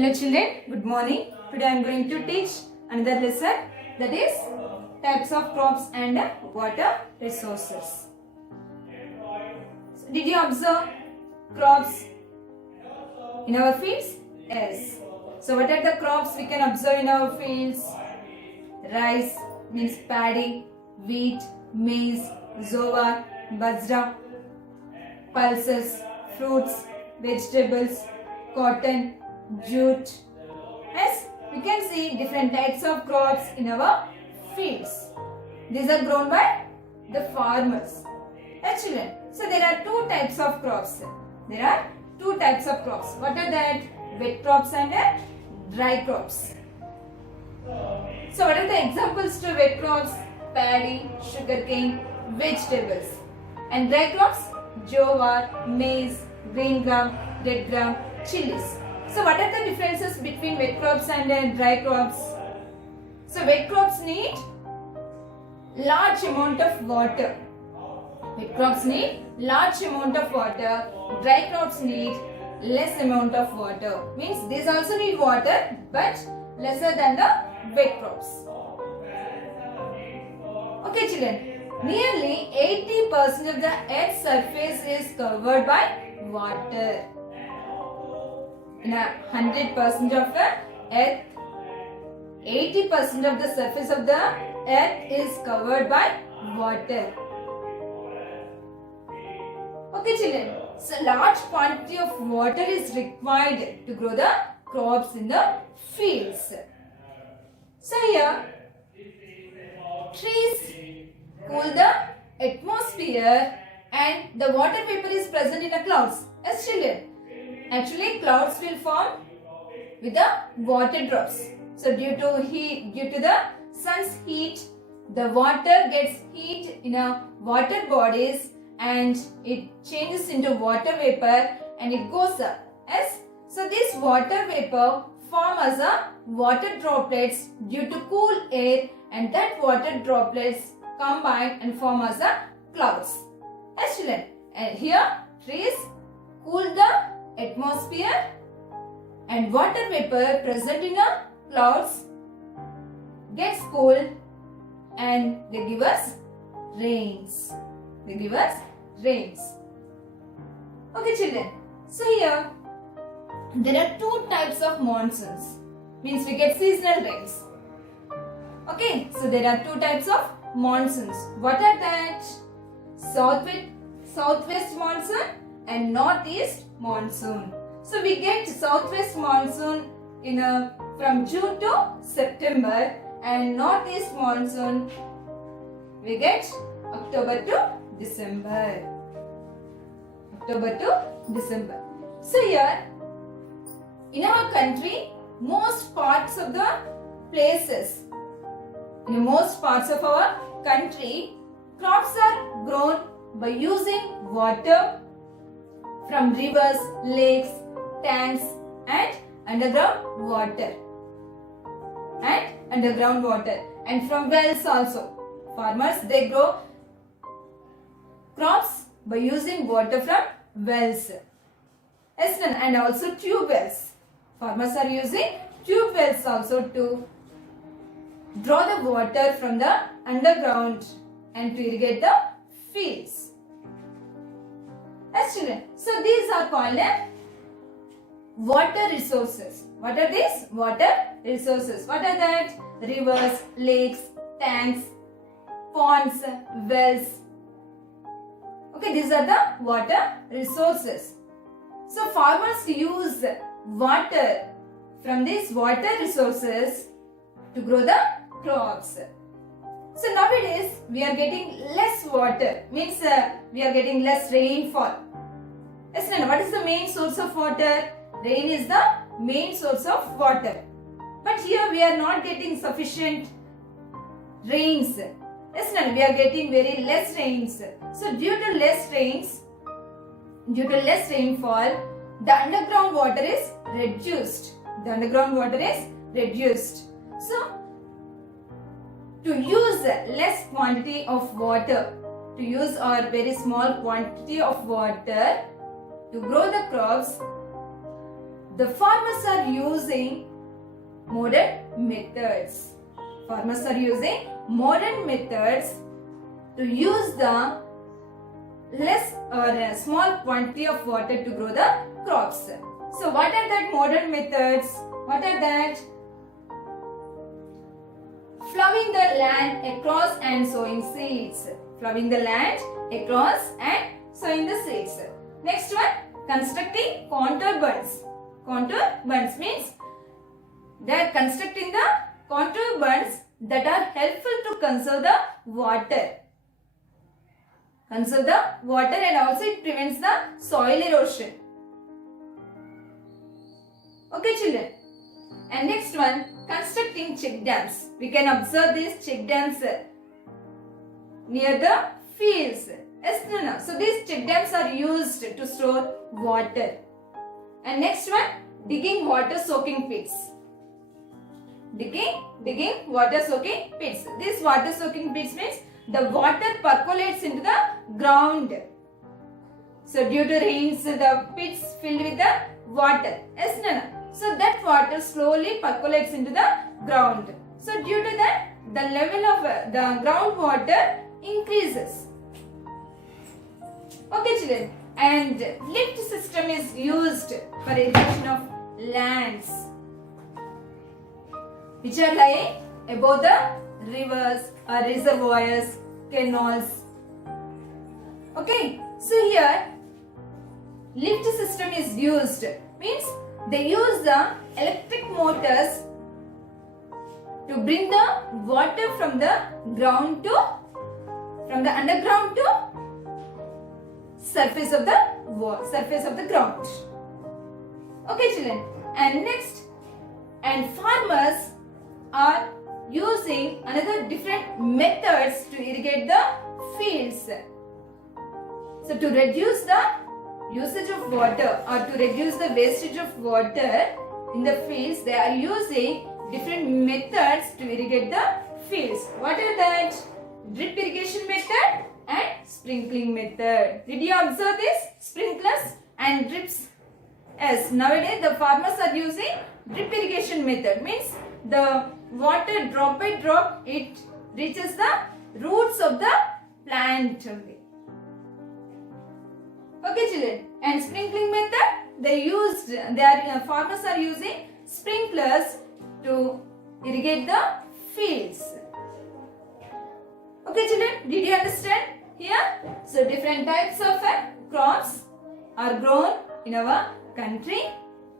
Hello children, good morning. Today I am going to teach another lesson, that is types of crops and water resources. So, did you observe crops in our fields? Yes. So what are the crops we can observe in our fields? Rice means paddy, wheat, maize, jowar, bajra, pulses, fruits, vegetables, cotton, jute. Yes, we can see different types of crops in our fields. These are grown by the farmers. Children, so there are two types of crops. There are two types of crops. What are that? Wet crops and dry crops. So what are the examples to wet crops? Paddy, sugarcane, vegetables. And dry crops? Jowar, maize, green gram, red gram, chilies. So what are the differences between wet crops and dry crops? So wet crops need large amount of water. Wet crops need large amount of water. Dry crops need less amount of water. Means these also need water but lesser than the wet crops. Okay children, nearly 80% of the earth's surface is covered by water. In 100% of the earth, 80% of the surface of the earth is covered by water. Okay children, so large quantity of water is required to grow the crops in the fields. So here, trees cool the atmosphere and the water vapor is present in the clouds. Yes children, actually clouds will form with the water drops. So due to the sun's heat, the water gets heat in a water bodies and it changes into water vapor and it goes up. Yes? So this water vapor form as a water droplets due to cool air, and that water droplets combine and form as a clouds. Yes children, and here trees cool the atmosphere and water vapor present in a clouds gets cooled and they give us rains. They give us rains. Okay children, so here there are two types of monsoons. Means we get seasonal rains. Okay, so there are two types of monsoons. What are that? Southwest monsoon and northeast monsoon. So we get southwest monsoon from June to September, and northeast monsoon we get October to December. October to December. So here in our country, most parts of the places, in most parts of our country, crops are grown by using water from rivers, lakes, tanks and underground water. And from wells also. Farmers, they grow crops by using water from wells. And also tube wells. Farmers are using tube wells also to draw the water from the underground and to irrigate the fields. Yes, children. So these are called water resources. What are these? Water resources. What are that? Rivers, lakes, tanks, ponds, wells. Okay, these are the water resources. So farmers use water from these water resources to grow the crops. So nowadays we are getting less water, means we are getting less rainfall. Yes, what is the main source of water? Rain is the main source of water. But here we are not getting sufficient rains. Yes, we are getting very less rains. So due to less rainfall, the underground water is reduced. So to use less quantity of water, to use our very small quantity of water to grow the crops, the farmers are using modern methods. Farmers are using modern methods to use the less or a small quantity of water to grow the crops. So what are that modern methods? What are that? Ploughing the land across and sowing seeds. Ploughing the land across and sowing the seeds. Next one, constructing contour bunds. Contour bunds means they are constructing the contour bunds that are helpful to conserve the water. Conserve the water and also it prevents the soil erosion. Okay children. And next one, constructing check dams. We can observe these check dams near the fields. Yes, no. So these check dams are used to store water. And next one, digging water soaking pits. Digging water soaking pits. This water soaking pits means the water percolates into the ground. So due to rains, the pits filled with the water. Yes, no. So that water slowly percolates into the ground. So due to that, the level of the groundwater increases. Okay children. And lift system is used for irrigation of lands which are lying above the rivers or reservoirs, canals. Okay. So here lift system is used. Means they use the electric motors to bring the water from the underground to surface of the ground. Okay children. And next, and farmers are using another different methods to irrigate the fields. So to reduce the usage of water or to reduce the wastage of water in the fields, they are using different methods to irrigate the fields. What are that? Drip irrigation method and sprinkling method. Did you observe this? Sprinklers and drips. Yes, nowadays the farmers are using drip irrigation method. Means the water drop by drop it reaches the roots of the plant only. Okay children. And sprinkling method, farmers are using sprinklers to irrigate the fields. Okay children, did you understand here? So different types of crops are grown in our country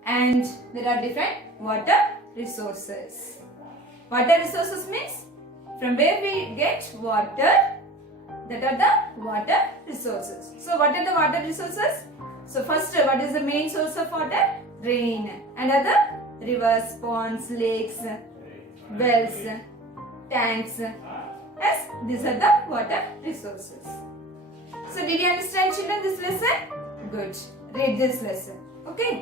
and there are different water resources. Water resources means from where we get water, that are the water resources. So what are the water resources? So first, what is the main source of water? Rain. And other rivers, ponds, lakes, wells, tanks. Yes, these are the water resources. So did you understand children this lesson? Good. Read this lesson. Okay.